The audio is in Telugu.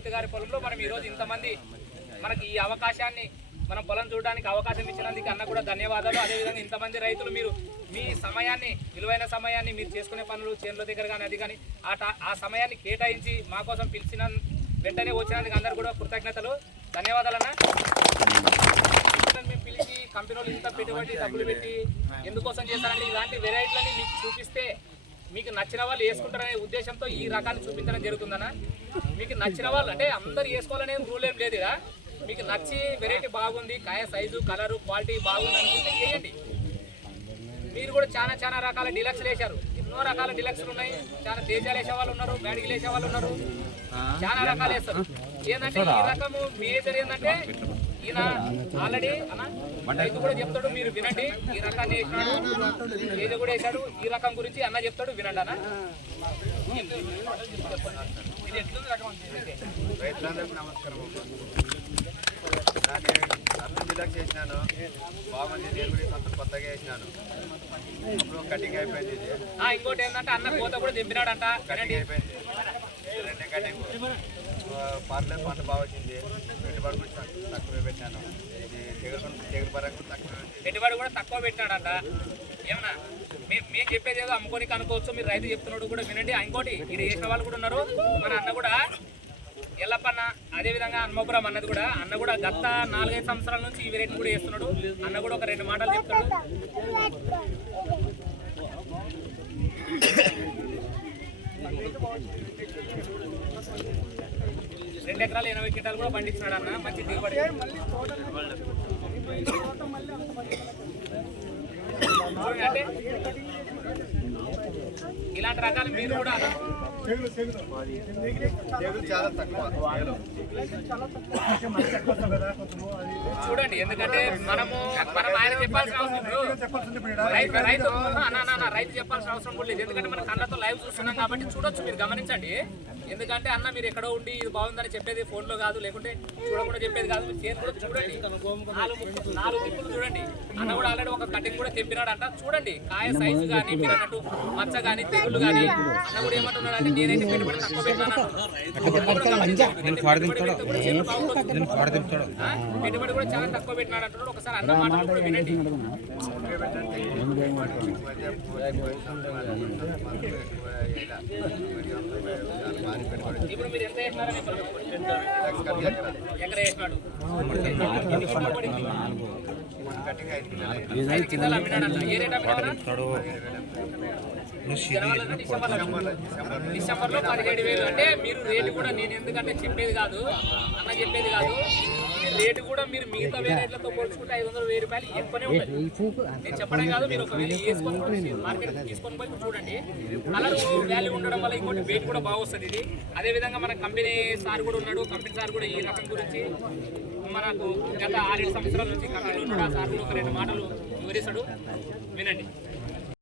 రైతు గారి పొలంలో మనం ఈరోజు ఇంతమంది మనకి ఈ అవకాశాన్ని మనం పొలం చూడడానికి అవకాశం ఇచ్చినందుకు అన్న కూడా ధన్యవాదాలు. అదేవిధంగా ఇంతమంది రైతులు మీరు మీ సమయాన్ని, విలువైన సమయాన్ని మీరు చేసుకునే పనులు చేనుల దగ్గర కానీ అది కానీ ఆ సమయాన్ని కేటాయించి మా కోసం పిలిచిన వెంటనే వచ్చినందుకు అందరూ కూడా కృతజ్ఞతలు, ధన్యవాదాలన్న. మేము పిలిచి కంపెనీలు ఇంత పెట్టుబడి డబ్బులు పెట్టి ఎందుకోసం చేస్తారంటే ఇలాంటి వెరైటీలని మీకు చూపిస్తే మీకు నచ్చిన వాళ్ళు వేసుకుంటారనే ఉద్దేశంతో ఈ రకాన్ని చూపించడం జరుగుతుందన్న. మీకు నచ్చిన వాళ్ళు అంటే అందరు వేసుకోవాలనే రూల్ ఏం లేదు కదా, మీకు నచ్చి వెరైటీ బాగుంది, కాయ సైజు కలరు క్వాలిటీ బాగుంది అనుకుంటే వేయండి. మీరు కూడా చాలా రకాల డిలక్స్లు వేశారు, ఎన్నో రకాల డిలక్స్లు ఉన్నాయి. చాలా తేజాలు వేసే వాళ్ళు ఉన్నారు, బ్యాడిగిలు వేసే వాళ్ళు ఉన్నారు, చాలా రకాలు వేస్తారు. ఏంటంటే ఈ రకము మేజర్ ఏంటంటే ఈయన ఆల్రెడీ అన్న రైతు కూడా చెప్తాడు, మీరు వినండి. ఈ రకాన్ని వేసినాడు, తేజ కూడా వేసాడు. ఈ రకం గురించి అన్న చెప్తాడు, వినండి అన్న. ఇది ఎట్లుంది రకం? రైతులందరికీ నమస్కారం. అర్థం జిల్లాకి చేసినాను, బాగుంది. నేను కూడా కొంత కొత్తగా వేసినాను, అప్పుడు కటింగ్ అయిపోయింది. ఇది ఇంకోటి ఏంటంటే అన్న కోత కూడా దింపినాడంట, కటింగ్ అయిపోయింది. రెండే కటింగ్ పర్లేదు, పంట బాగా వచ్చింది. పెట్టుబడి కూడా తక్కువ పెట్టాను. ఇది తెగులు పరంగా తక్కువ పెట్టుబడి కూడా తక్కువ పెట్టినాడంట. ఏమన్నా మేము చెప్పేది ఏదో అమ్ముకోనికి అనుకోవచ్చు, మీరు రైతు చెప్తున్నాడు కూడా వినండి. ఇంకోటి ఇది వేసిన వాళ్ళు కూడా ఉన్నారు. మన అన్న కూడా ఎల్లప్పన్న, అదేవిధంగా హన్మపురం అన్నది కూడా, అన్న కూడా గత 4-5 సంవత్సరాల నుంచి ఈ వెరైటీ కూడా వేస్తున్నాడు. అన్న కూడా ఒక 2 మాటలు చెప్తాడు. 2 ఎకరాలు 80 క్వింటాలు కూడా పండించినాడు అన్న, మంచి దిగుబడి. అంటే ఇలాంటి రకాలు మీరు కూడా చాలా తక్కువ చూడండి. ఎందుకంటే మనం ఆయన చెప్పాల్సిన అవసరం రైతు చెప్పాల్సిన అవసరం కూడా లేదు. ఎందుకంటే మన కళ్ళతో లైవ్ చూస్తున్నాం కాబట్టి చూడొచ్చు, మీరు గమనించండి. ఎందుకంటే అన్న మీరు ఎక్కడో ఉండి ఇది బాగుందని చెప్పేది ఫోన్లో కాదు, లేకుంటే చూడకుండా చెప్పేది కాదు. మీరు చేను కూడా చూడండి, 4 తిప్పులు చూడండి. అన్న కూడా ఆల్రెడీ ఒక కటింగ్ కూడా తెంపినాడంట. చూడండి కాయ సైజు కానీ, మీరు అన్నట్టు మచ్చ కానీ తెగులు కానీ. అన్న కూడా ఏమంటున్నాడు అంటే నేనైతే పెట్టుబడి తక్కువ పెట్టినాను, పెట్టుబడి కూడా చాలా తక్కువ పెట్టినాడు అంటున్నాడు. ఒకసారి అన్న మాటలు కూడా వినండి. ఇప్పుడు మీరు ఎంత వేసినారని ఎక్కడ వేసినాడు? 5 కింటాలు అమ్మినాడంట. ఏ రేట్ అమ్మినాడు? డిసెంబర్లో 17,000. అంటే మీరు రేటు కూడా నేను ఎందుకంటే చెప్పేది కాదు, అన్న చెప్పేది కాదు, రేటు కూడా మీరు మిగతా వేరేట్లతో పోల్చుకుంటే 500-1000 రూపాయలు ఎక్కువనే ఉంటుంది. నేను చెప్పడం కాదు, మీరు ఒకవేళ వేసుకొని మార్కెట్ తీసుకొని పోయి చూడండి. కలర్ వాల్యూ ఉండడం వల్ల ఇంకోటి వెయిట్ కూడా బాగా వస్తుంది ఇది. అదేవిధంగా మన కంపెనీ సార్ కూడా ఉన్నాడు, కంపెనీ సార్ కూడా ఈ రకం గురించి మనకు గత 6-7 సంవత్సరాల నుంచి కంపెనీలో ఉన్నాడు. ఆ సార్ కూడా ఒక 2 మాటలు వివరిస్తాడు, వినండి.